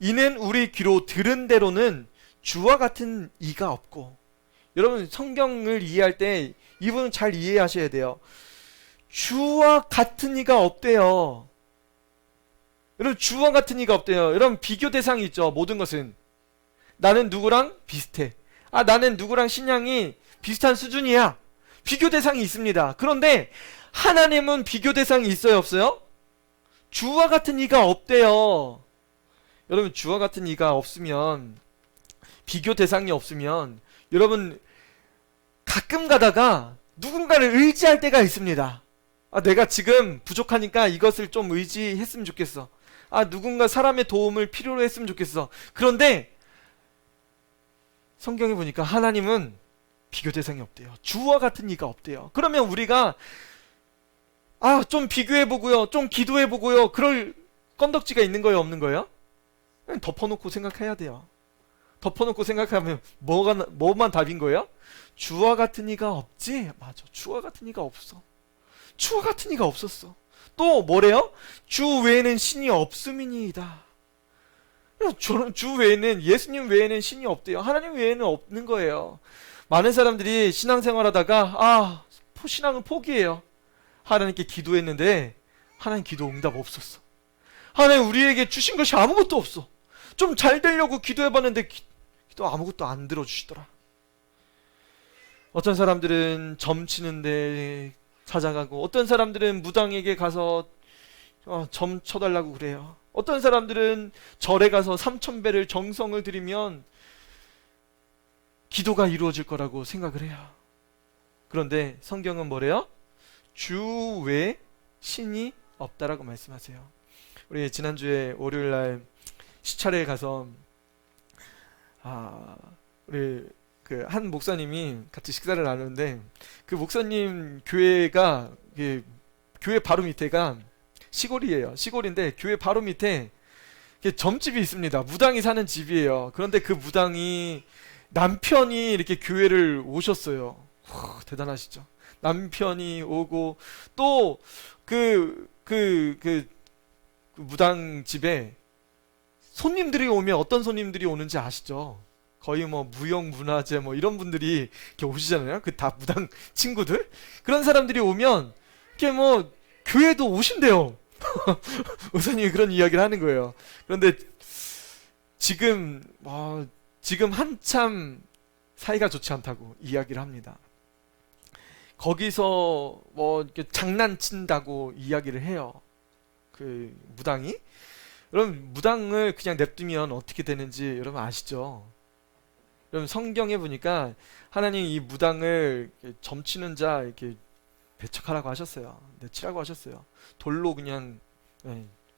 이는 우리 귀로 들은 대로는 주와 같은 이가 없고. 여러분, 성경을 이해할 때 이분은 잘 이해하셔야 돼요. 주와 같은 이가 없대요. 여러분, 주와 같은 이가 없대요. 여러분, 비교 대상이 있죠. 모든 것은 나는 누구랑 비슷해. 나는 누구랑 신앙이 비슷한 수준이야. 비교 대상이 있습니다. 그런데 하나님은 비교 대상이 있어요, 없어요? 주와 같은 이가 없대요. 여러분, 주와 같은 이가 없으면, 비교 대상이 없으면 여러분 가끔 가다가 누군가를 의지할 때가 있습니다. 내가 지금 부족하니까 이것을 좀 의지했으면 좋겠어. 누군가 사람의 도움을 필요로 했으면 좋겠어. 그런데 성경에 보니까 하나님은 비교 대상이 없대요. 주와 같은 이가 없대요. 그러면 우리가 좀 비교해보고요, 좀 기도해보고요, 그럴 건덕지가 있는 거예요, 없는 거예요? 덮어놓고 생각해야 돼요. 덮어놓고 생각하면 뭐만 답인 거예요? 주와 같은 이가 없지? 맞아, 주와 같은 이가 없어. 주와 같은 이가 없었어. 또 뭐래요? 주 외에는 신이 없음이니이다. 주 외에는, 예수님 외에는 신이 없대요. 하나님 외에는 없는 거예요. 많은 사람들이 신앙생활 하다가 신앙을 포기해요. 하나님께 기도했는데 하나님 기도 응답 없었어. 하나님 우리에게 주신 것이 아무것도 없어. 좀 잘 되려고 기도해봤는데 기도 아무것도 안 들어주시더라. 어떤 사람들은 점치는데 찾아가고, 어떤 사람들은 무당에게 가서 점 쳐달라고 그래요. 어떤 사람들은 절에 가서 3,000배를 정성을 들이면 기도가 이루어질 거라고 생각을 해요. 그런데 성경은 뭐래요? 주 외에 신이 없다라고 말씀하세요. 우리 지난주에 월요일날 시찰에 가서 우리 그 한 목사님이 같이 식사를 나누는데, 그 목사님 교회가 교회 바로 밑에가 시골이에요. 시골인데 교회 바로 밑에 점집이 있습니다. 무당이 사는 집이에요. 그런데 그 무당이 남편이 이렇게 교회를 오셨어요. 대단하시죠. 남편이 오고 또 그 무당 집에 손님들이 오면 어떤 손님들이 오는지 아시죠? 거의 뭐 무형문화재 뭐 이런 분들이 이렇게 오시잖아요. 그 다 무당 친구들. 그런 사람들이 오면 이렇게 뭐 교회도 오신대요. 우선이 그런 이야기를 하는 거예요. 그런데 지금 한참 사이가 좋지 않다고 이야기를 합니다. 거기서 뭐 이렇게 장난친다고 이야기를 해요. 그 무당이. 여러분, 무당을 그냥 냅두면 어떻게 되는지 여러분 아시죠? 여러분, 성경에 보니까 하나님 이 무당을 점치는 자 이렇게 배척하라고 하셨어요. 내치라고 하셨어요. 돌로 그냥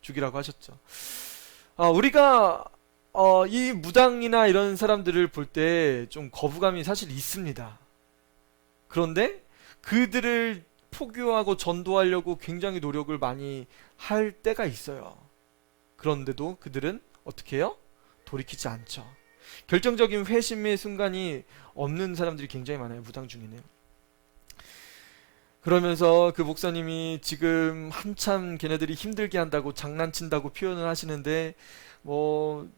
죽이라고 하셨죠. 우리가 이 무당이나 이런 사람들을 볼 때 좀 거부감이 사실 있습니다. 그런데 그들을 포교하고 전도하려고 굉장히 노력을 많이 할 때가 있어요. 그런데도 그들은 어떻게 해요? 돌이키지 않죠. 결정적인 회심의 순간이 없는 사람들이 굉장히 많아요. 무당 중에는. 그러면서 그 목사님이 지금 한참 걔네들이 힘들게 한다고 장난친다고 표현을 하시는데, 뭐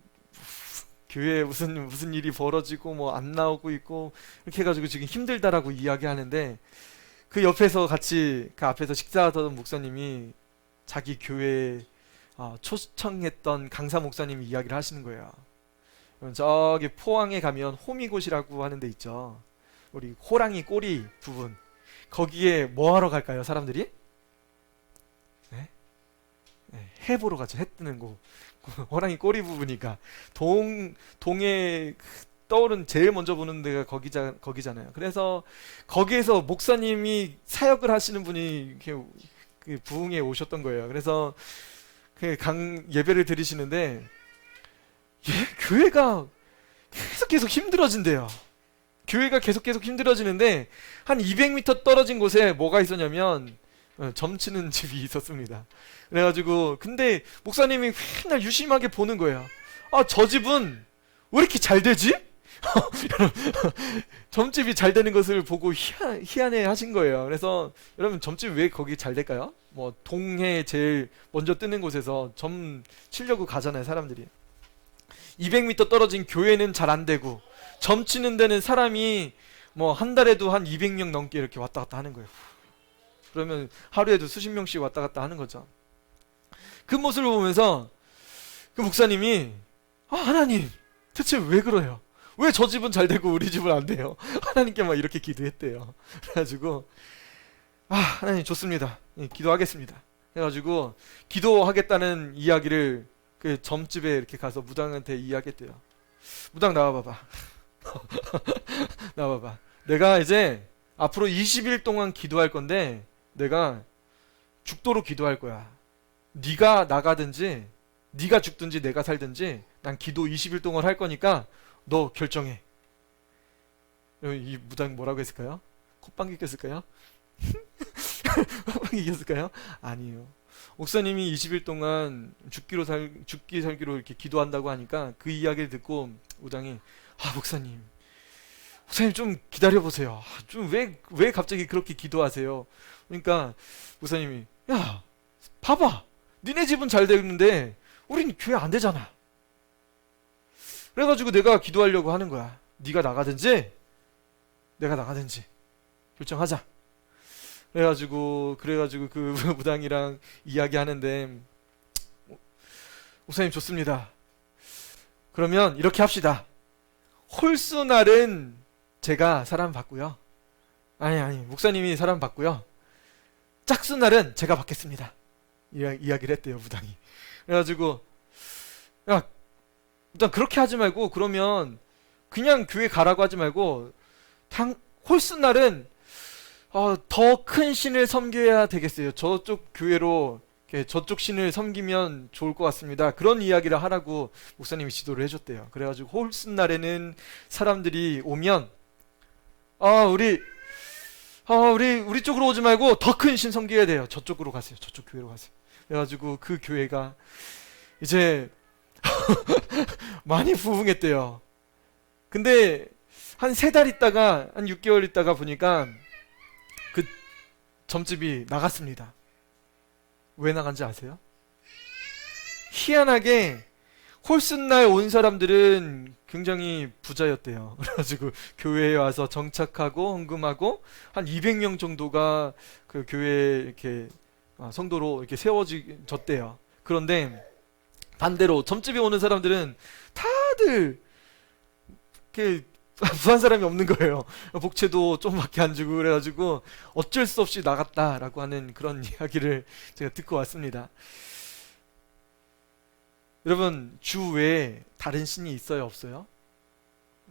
교회에 무슨 일이 벌어지고 뭐 안 나오고 있고 이렇게 해가지고 지금 힘들다라고 이야기하는데, 그 옆에서 같이 그 앞에서 식사하던 목사님이 자기 교회에 초청했던 강사 목사님이 이야기를 하시는 거예요. 저기 포항에 가면 호미곶이라고 하는 데 있죠. 우리 호랑이 꼬리 부분, 거기에 뭐 하러 갈까요, 사람들이? 네? 해 보러 가죠. 해 뜨는 곳. 호랑이 꼬리 부분이니까 동에 떠오른 제일 먼저 보는 데가 거기잖아요. 그래서 거기에서 목사님이 사역을 하시는 분이 이렇게 그 부흥에 오셨던 거예요. 그래서 그 예배를 드리시는데 교회가 계속 힘들어진대요. 교회가 계속 힘들어지는데 한 200m 떨어진 곳에 뭐가 있었냐면 점치는 집이 있었습니다. 그래가지고 근데 목사님이 맨날 유심하게 보는 거예요. 저 집은 왜 이렇게 잘 되지? 점집이 잘 되는 것을 보고 희한해 하신 거예요. 그래서 여러분, 점집이 왜 거기 잘 될까요? 뭐 동해 제일 먼저 뜨는 곳에서 점 치려고 가잖아요, 사람들이. 200m 떨어진 교회는 잘 안 되고 점 치는 데는 사람이 뭐 한 달에도 한 200명 넘게 이렇게 왔다 갔다 하는 거예요. 그러면 하루에도 수십 명씩 왔다 갔다 하는 거죠. 그 모습을 보면서 그 목사님이 하나님, 대체 왜 그래요? 왜 저 집은 잘 되고 우리 집은 안 돼요? 하나님께 막 이렇게 기도했대요. 그래가지고 하나님 좋습니다. 기도하겠습니다. 해가지고 기도하겠다는 이야기를 그 점집에 이렇게 가서 무당한테 이야기했대요. 무당 나와봐봐. 나와봐봐. 내가 이제 앞으로 20일 동안 기도할 건데 내가 죽도록 기도할 거야. 네가 나가든지 네가 죽든지 내가 살든지 난 기도 20일 동안 할 거니까 너 결정해. 이 무당 뭐라고 했을까요? 콧방귀 꼈을까요? 콧방귀 꼈을까요? 아니에요. 목사님이 20일 동안 죽기 살기로 이렇게 기도한다고 하니까 그 이야기를 듣고 무당이 목사님 좀 기다려보세요. 좀 왜 갑자기 그렇게 기도하세요? 그러니까 목사님이 야, 봐봐. 니네 집은 잘 되는데 우린 교회 안 되잖아. 그래가지고 내가 기도하려고 하는 거야. 네가 나가든지 내가 나가든지 결정하자. 그래가지고 그 무당이랑 이야기하는데, 목사님 좋습니다. 그러면 이렇게 합시다. 홀수날은 제가 사람 받고요. 아니 목사님이 사람 받고요. 짝수날은 제가 받겠습니다. 이야기를 했대요, 무당이. 그래가지고 야, 일단 그렇게 하지 말고, 그러면 그냥 교회 가라고 하지 말고 홀수날은 더 큰 신을 섬겨야 되겠어요. 저쪽 교회로 저쪽 신을 섬기면 좋을 것 같습니다. 그런 이야기를 하라고 목사님이 지도를 해줬대요. 그래가지고 홀순날에는 사람들이 오면 우리 쪽으로 오지 말고 더 큰 신 섬겨야 돼요. 저쪽으로 가세요. 저쪽 교회로 가세요. 그래가지고 그 교회가 이제 많이 부흥했대요. 근데 한 3달 있다가, 한 6개월 있다가 보니까 그 점집이 나갔습니다. 왜 나간지 아세요? 희한하게 홀순날 온 사람들은 굉장히 부자였대요. 그래가지고 교회에 와서 정착하고 헌금하고 한 200명 정도가 그 교회에 이렇게 성도로 이렇게 세워졌대요. 그런데 반대로 점집에 오는 사람들은 다들 이렇게 부한 사람이 없는 거예요. 복채도 좀밖에 안 주고, 그래가지고 어쩔 수 없이 나갔다라고 하는 그런 이야기를 제가 듣고 왔습니다. 여러분, 주 외에 다른 신이 있어요, 없어요?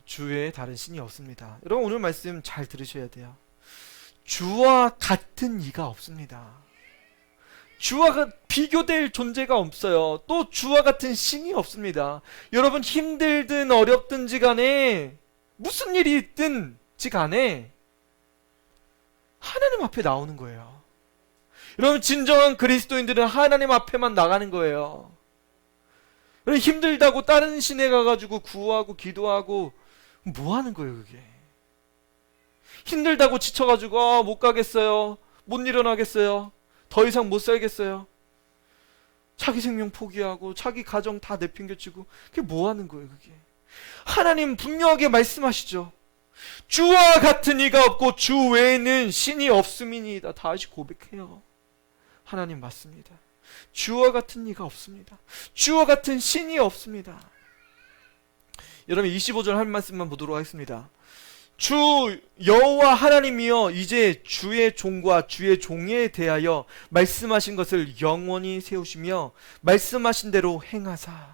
주 외에 다른 신이 없습니다. 여러분, 오늘 말씀 잘 들으셔야 돼요. 주와 같은 이가 없습니다. 주와 비교될 존재가 없어요. 또 주와 같은 신이 없습니다. 여러분, 힘들든 어렵든지 간에, 무슨 일이 있든지 간에 하나님 앞에 나오는 거예요. 여러분, 진정한 그리스도인들은 하나님 앞에만 나가는 거예요. 여러분, 힘들다고 다른 신에 가가지고 구하고 기도하고 뭐 하는 거예요, 그게? 힘들다고 지쳐가지고 못 가겠어요, 못 일어나겠어요, 더 이상 못 살겠어요, 자기 생명 포기하고 자기 가정 다 내팽겨치고, 그게 뭐 하는 거예요, 그게? 하나님 분명하게 말씀하시죠. 주와 같은 이가 없고 주 외에는 신이 없음이니이다. 다시 고백해요. 하나님 맞습니다. 주와 같은 이가 없습니다. 주와 같은 신이 없습니다. 여러분, 25절 한 말씀만 보도록 하겠습니다. 주 여호와 하나님이여, 이제 주의 종과 주의 종에 대하여 말씀하신 것을 영원히 세우시며 말씀하신 대로 행하사.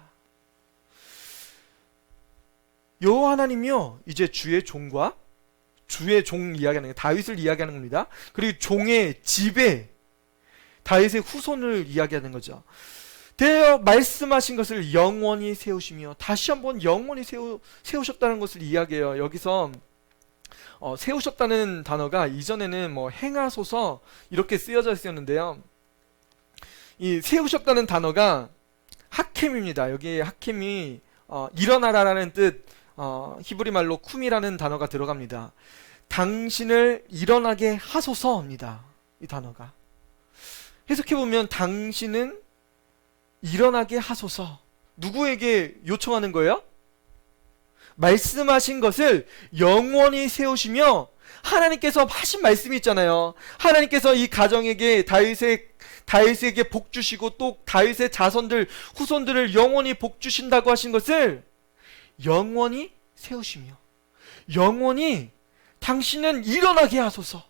여호와 하나님이요, 이제 주의 종과, 주의 종 이야기하는 거예요. 다윗을 이야기하는 겁니다. 그리고 종의 집에, 다윗의 후손을 이야기하는 거죠. 대하여 말씀하신 것을 영원히 세우시며, 다시 한번 영원히 세우셨다는 것을 이야기해요. 여기서 세우셨다는 단어가 이전에는 뭐 행하소서 이렇게 쓰여져 있었는데요, 이 세우셨다는 단어가 하켐입니다. 여기 하켐이 일어나라라는 뜻, 히브리 말로 쿰이라는 단어가 들어갑니다. 당신을 일어나게 하소서입니다, 이 단어가. 해석해보면 당신은 일어나게 하소서. 누구에게 요청하는 거예요? 말씀하신 것을 영원히 세우시며, 하나님께서 하신 말씀이 있잖아요. 하나님께서 이 가정에게 다윗에게 복 주시고 또 다윗의 자손들 후손들을 영원히 복 주신다고 하신 것을 영원히 세우시며, 영원히 당신은 일어나게 하소서.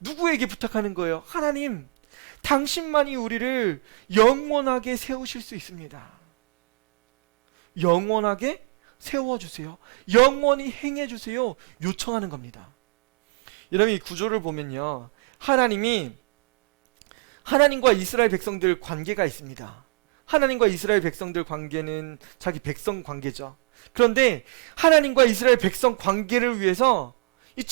누구에게 부탁하는 거예요? 하나님, 당신만이 우리를 영원하게 세우실 수 있습니다. 영원하게 세워주세요. 영원히 행해주세요. 요청하는 겁니다. 여러분, 이 구조를 보면요, 하나님과 이스라엘 백성들 관계가 있습니다. 하나님과 이스라엘 백성들 관계는 자기 백성 관계죠. 그런데 하나님과 이스라엘 백성 관계를 위해서, 이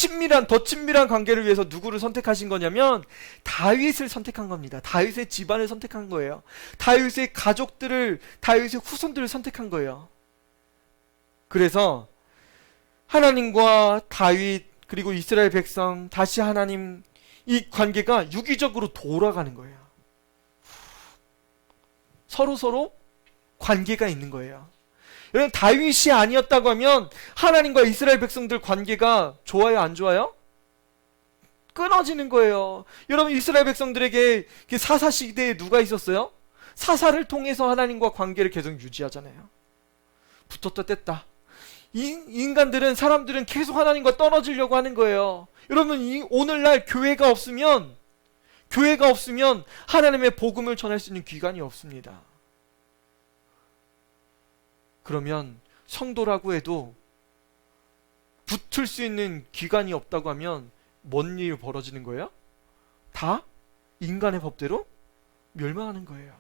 더 친밀한 관계를 위해서 누구를 선택하신 거냐면 다윗을 선택한 겁니다. 다윗의 집안을 선택한 거예요. 다윗의 가족들을, 다윗의 후손들을 선택한 거예요. 그래서 하나님과 다윗 그리고 이스라엘 백성, 다시 하나님, 이 관계가 유기적으로 돌아가는 거예요. 서로 관계가 있는 거예요. 여러분, 다윗이 아니었다고 하면 하나님과 이스라엘 백성들 관계가 좋아요, 안 좋아요? 끊어지는 거예요. 여러분, 이스라엘 백성들에게 사사 시대에 누가 있었어요? 사사를 통해서 하나님과 관계를 계속 유지하잖아요. 붙었다 뗐다. 인간들은, 사람들은 계속 하나님과 떨어지려고 하는 거예요. 여러분, 오늘날 교회가 없으면 하나님의 복음을 전할 수 있는 기관이 없습니다. 그러면 성도라고 해도 붙을 수 있는 기관이 없다고 하면 뭔 일이 벌어지는 거예요? 다 인간의 법대로 멸망하는 거예요.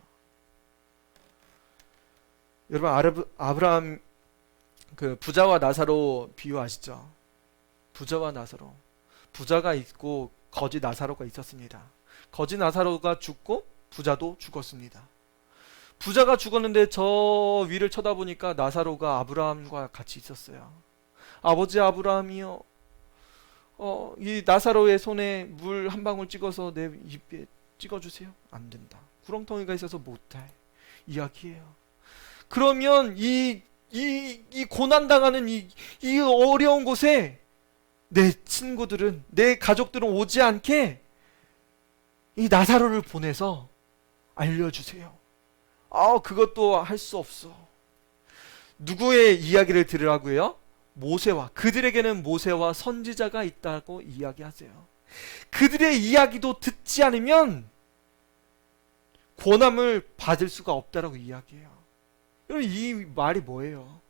여러분, 아브라함 그 부자와 나사로 비유 아시죠? 부자와 나사로. 부자가 있고 거지 나사로가 있었습니다. 거지 나사로가 죽고 부자도 죽었습니다. 부자가 죽었는데 저 위를 쳐다보니까 나사로가 아브라함과 같이 있었어요. 아버지 아브라함이요, 이 나사로의 손에 물 한 방울 찍어서 내 입에 찍어주세요. 안 된다. 구렁텅이가 있어서 못해. 이야기해요. 그러면 이 고난당하는 이 어려운 곳에 내 친구들은, 내 가족들은 오지 않게 이 나사로를 보내서 알려주세요. 그것도 할 수 없어. 누구의 이야기를 들으라고요? 모세와, 그들에게는 모세와 선지자가 있다고 이야기하세요. 그들의 이야기도 듣지 않으면 권함을 받을 수가 없다라고 이야기해요. 여러분, 이 말이 뭐예요?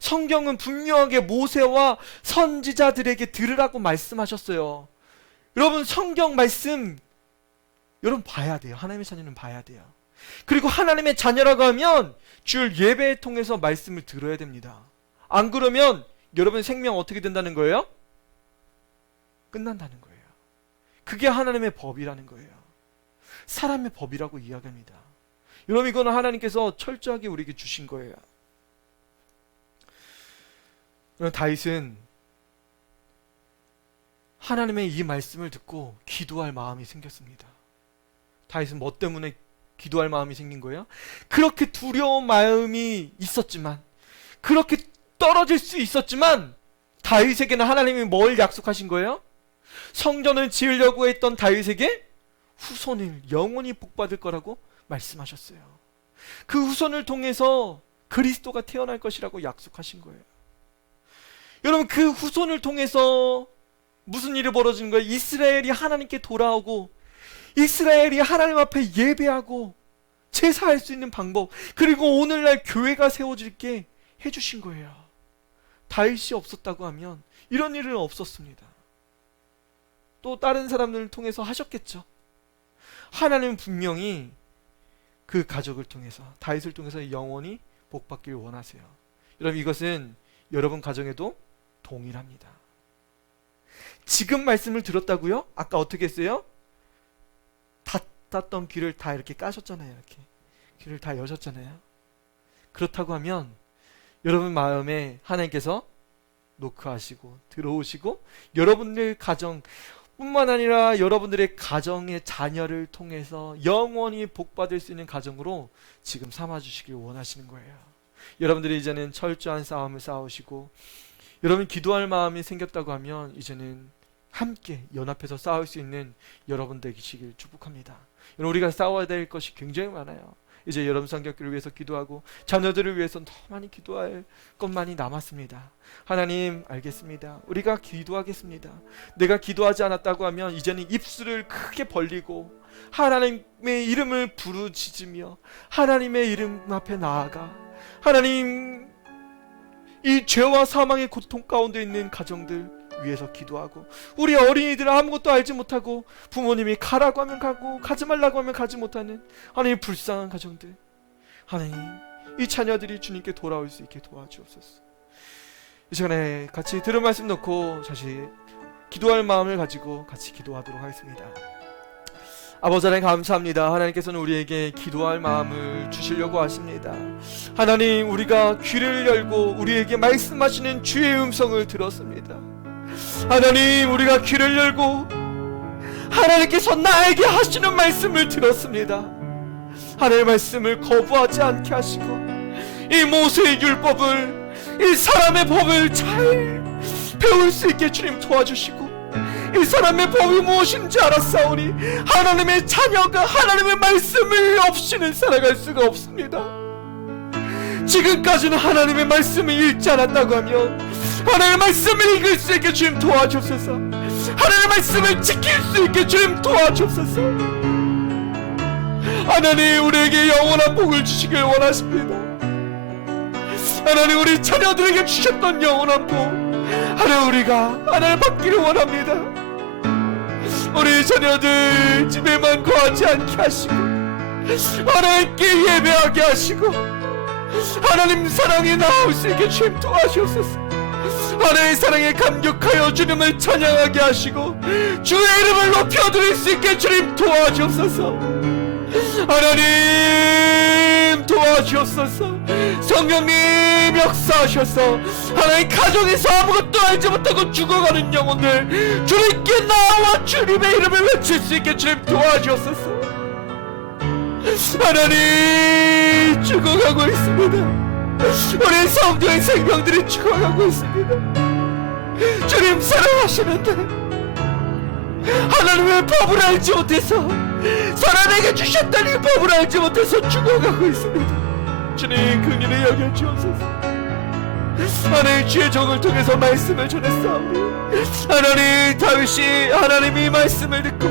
성경은 분명하게 모세와 선지자들에게 들으라고 말씀하셨어요. 여러분, 성경 말씀 여러분 봐야 돼요. 하나님의 자녀는 봐야 돼요. 그리고 하나님의 자녀라고 하면 주일 예배를 통해서 말씀을 들어야 됩니다. 안 그러면 여러분의 생명 어떻게 된다는 거예요? 끝난다는 거예요. 그게 하나님의 법이라는 거예요. 사람의 법이라고 이야기합니다. 여러분, 이거는 하나님께서 철저하게 우리에게 주신 거예요. 다윗은 하나님의 이 말씀을 듣고 기도할 마음이 생겼습니다. 다윗은 뭐 때문에 기도할 마음이 생긴 거예요? 그렇게 두려운 마음이 있었지만, 그렇게 떨어질 수 있었지만, 다윗에게는 하나님이 뭘 약속하신 거예요? 성전을 지으려고 했던 다윗에게 후손을 영원히 복받을 거라고 말씀하셨어요. 그 후손을 통해서 그리스도가 태어날 것이라고 약속하신 거예요. 여러분, 그 후손을 통해서 무슨 일이 벌어지는 거예요? 이스라엘이 하나님께 돌아오고, 이스라엘이 하나님 앞에 예배하고 제사할 수 있는 방법, 그리고 오늘날 교회가 세워질게 해주신 거예요. 다윗이 없었다고 하면 이런 일은 없었습니다. 또 다른 사람들을 통해서 하셨겠죠. 하나님은 분명히 그 가족을 통해서, 다윗을 통해서 영원히 복받기를 원하세요. 여러분, 이것은 여러분 가정에도 동일합니다. 지금 말씀을 들었다고요? 아까 어떻게 했어요? 닫았던 귀를 다 이렇게 까셨잖아요. 이렇게 귀를 다 여셨잖아요. 그렇다고 하면 여러분 마음에 하나님께서 노크하시고 들어오시고, 여러분들 가정 뿐만 아니라 여러분들의 가정의 자녀를 통해서 영원히 복받을 수 있는 가정으로 지금 삼아주시길 원하시는 거예요. 여러분들이 이제는 철저한 싸움을 싸우시고, 여러분 기도할 마음이 생겼다고 하면 이제는 함께 연합해서 싸울 수 있는 여러분 되시길 축복합니다. 여러분, 우리가 싸워야 될 것이 굉장히 많아요. 이제 여러분 성격들을 위해서 기도하고 자녀들을 위해서 더 많이 기도할 것만이 남았습니다. 하나님, 알겠습니다. 우리가 기도하겠습니다. 내가 기도하지 않았다고 하면 이제는 입술을 크게 벌리고 하나님의 이름을 부르짖으며 하나님의 이름 앞에 나아가, 하나님, 이 죄와 사망의 고통 가운데 있는 가정들 위해서 기도하고, 우리 어린이들 아무것도 알지 못하고 부모님이 가라고 하면 가고 가지 말라고 하면 가지 못하는 하나님 불쌍한 가정들, 하나님, 이 자녀들이 주님께 돌아올 수 있게 도와주옵소서. 이 시간에 같이 들은 말씀 놓고 다시 기도할 마음을 가지고 같이 기도하도록 하겠습니다. 아버지 하나님, 감사합니다. 하나님께서는 우리에게 기도할 마음을 주시려고 하십니다. 하나님, 우리가 귀를 열고 우리에게 말씀하시는 주의 음성을 들었습니다. 하나님, 우리가 귀를 열고 하나님께서 나에게 하시는 말씀을 들었습니다. 하나님의 말씀을 거부하지 않게 하시고, 이 모세의 율법을, 이 사람의 법을 잘 배울 수 있게 주님 도와주시고, 이 사람의 법이 무엇인지 알았사오니 하나님의 자녀가 하나님의 말씀을 없이는 살아갈 수가 없습니다. 지금까지는 하나님의 말씀을 읽지 않았다고 하면 하나님의 말씀을 읽을 수 있게 주님 도와주옵소서. 하나님의 말씀을 지킬 수 있게 주님 도와주옵소서. 하나님, 우리에게 영원한 복을 주시길 원하십니다. 하나님, 우리 자녀들에게 주셨던 영원한 복 하나님, 우리가 하나님 받기를 원합니다. 우리 자녀들 집에만 거하지 않게 하시고 하나님께 예배하게 하시고 하나님 사랑에 나올 수 있게 주님 도와주옵소서. 하나님의 사랑에 감격하여 주님을 찬양하게 하시고 주의 이름을 높여드릴 수 있게 주님 도와주옵소서. 하나님 도와주옵소서. 성령님 역사하셔서 하나님 가정에서 아무것도 알지 못하고 죽어가는 영혼들 주님께 나와 주님의 이름을 외칠 수 있게 주님 도와주옵소서. 하나님, 죽어가고 있습니다. 우리 성도의 생명들이 죽어가고 있습니다. 주님 사랑하시는데 하나님의 법을 알지 못해서, 사람에게 주셨던 이 법을 알지 못해서 죽어가고 있습니다. 주님 긍휼히 여겨 주옵소서. 하나님, 주의 종을 통해서 말씀을 전했사오니 하나님, 다윗이 하나님이 말씀을 듣고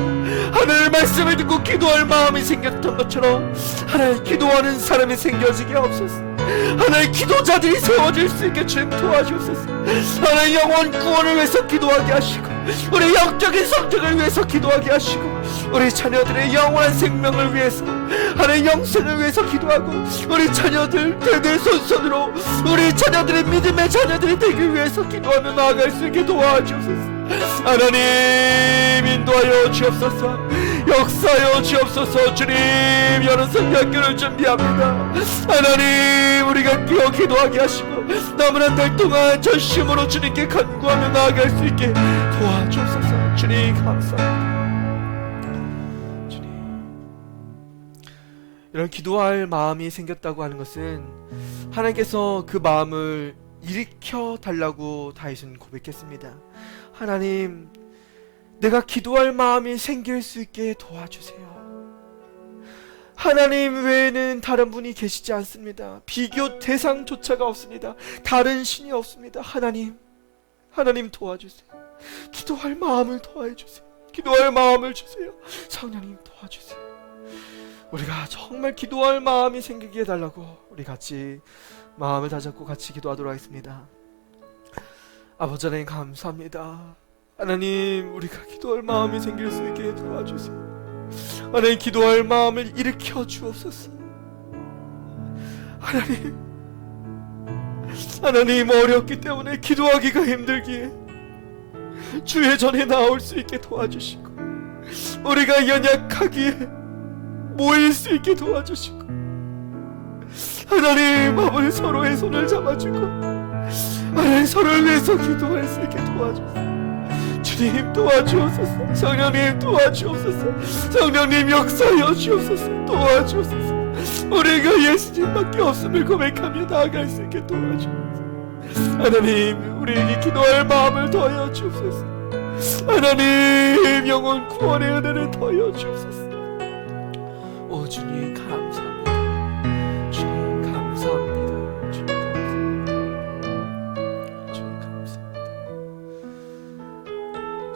하나님의 말씀을 듣고 기도할 마음이 생겼던 것처럼 하나님, 기도하는 사람이 생겨지게 하옵소서. 하나님, 기도자들이 세워질 수 있게 주님 도와주옵소서. 하나님, 영혼 구원을 위해서 기도하게 하시고 우리 영적인 성장을 위해서 기도하게 하시고 우리 자녀들의 영원한 생명을 위해서 하나님, 영생을 위해서 기도하고 우리 자녀들 대대손손으로 우리 자녀들의 믿음의 자녀들이 되기 위해서 기도하며 나아갈 수 있게 도와주옵소서. 하나님, 인도하여 주옵소서. 역사하여 주옵소서. 주님, 여러 성경학교를 준비합니다. 하나님, 우리가 끼어 기도하게 하시고 남은 한 달 동안 전심으로 주님께 간구하며 나아갈 수 있게 도와주옵소서. 주님 감사합니다. 주님, 이런 기도할 마음이 생겼다고 하는 것은 하나님께서 그 마음을 일으켜 달라고 다윗은 고백했습니다. 하나님, 내가 기도할 마음이 생길 수 있게 도와주세요. 하나님 외에는 다른 분이 계시지 않습니다. 비교 대상조차가 없습니다. 다른 신이 없습니다. 하나님 도와주세요. 기도할 마음을 도와주세요. 기도할 마음을 주세요. 성령님 도와주세요. 우리가 정말 기도할 마음이 생기게 해달라고 우리 같이 마음을 다잡고 같이 기도하도록 하겠습니다. 아버지 하나님, 감사합니다. 하나님, 우리가 기도할 마음이 생길 수 있게 도와주세요. 하나님, 기도할 마음을 일으켜 주옵소서. 하나님, 어렵기 때문에 기도하기가 힘들기에 주의 전에 나올 수 있게 도와주시고 우리가 연약하기에 모일 수 있게 도와주시고 하나님, 아버지 서로의 손을 잡아주고 하나님, 서로를 위해서 기도할 수 있게 도와주세요. 주님 도와주옵소서. 성령님 도와주옵소서. 성령님 역사하여 주옵소서. 도와주옵소서. 우리가 예수님밖에 없음을 고백하며 나아갈 수 있게 도와주옵소서. 하나님, 우리에게 기도할 마음을 더하여 주옵소서. 하나님, 영혼 구원의 은혜를 더하여 주옵소서. 오 주님 감사합니다. 주님 감사합니다. 주님 감사합니다. 주님 감사합니다.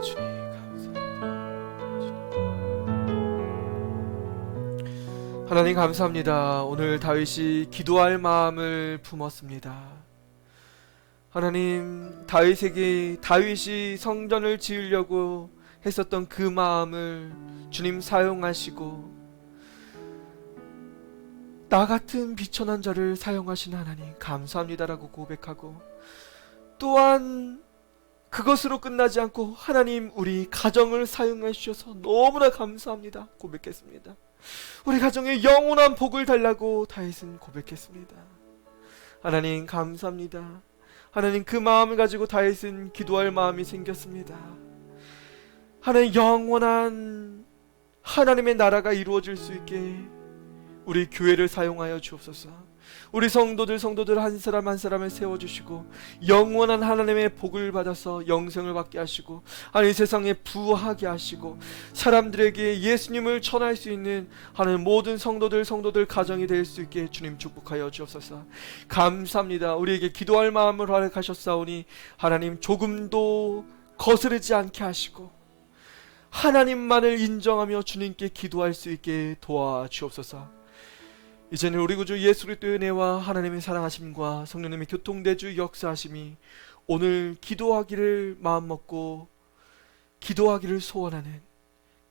주님 감사합니다. 하나님 감사합니다. 오늘 다윗이 기도할 마음을 품었습니다. 하나님, 다윗이 성전을 지으려고 했었던 그 마음을 주님 사용하시고 나 같은 비천한 자를 사용하신 하나님 감사합니다라고 고백하고, 또한 그것으로 끝나지 않고 하나님, 우리 가정을 사용해 주셔서 너무나 감사합니다 고백했습니다. 우리 가정에 영원한 복을 달라고 다윗은 고백했습니다. 하나님 감사합니다. 하나님, 그 마음을 가지고 다윗은 기도할 마음이 생겼습니다. 하나님, 영원한 하나님의 나라가 이루어질 수 있게 우리 교회를 사용하여 주옵소서. 우리 성도들 한 사람 한 사람을 세워주시고 영원한 하나님의 복을 받아서 영생을 받게 하시고 하나님 세상에 부하게 하시고 사람들에게 예수님을 전할 수 있는 하나님 모든 성도들 가정이 될 수 있게 주님 축복하여 주옵소서. 감사합니다. 우리에게 기도할 마음을 허락하셨사오니 하나님 조금도 거스르지 않게 하시고 하나님만을 인정하며 주님께 기도할 수 있게 도와주옵소서. 이제는 우리 구주 예수 그리스도의 은혜와 하나님의 사랑하심과 성령님의 교통대주 역사하심이 오늘 기도하기를 마음먹고 기도하기를 소원하는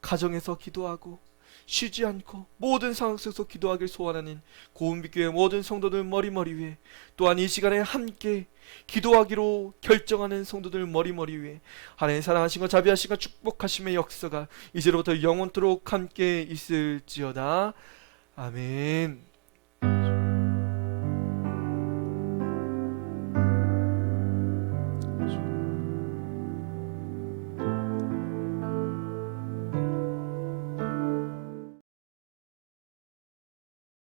가정에서 기도하고 쉬지 않고 모든 상황 속에서 기도하기를 소원하는 고은빛교회 모든 성도들 머리 위에, 또한 이 시간에 함께 기도하기로 결정하는 성도들 머리 위에 하나님의 사랑하심과 자비하심과 축복하심의 역사가 이제로부터 영원토록 함께 있을지어다. 아멘.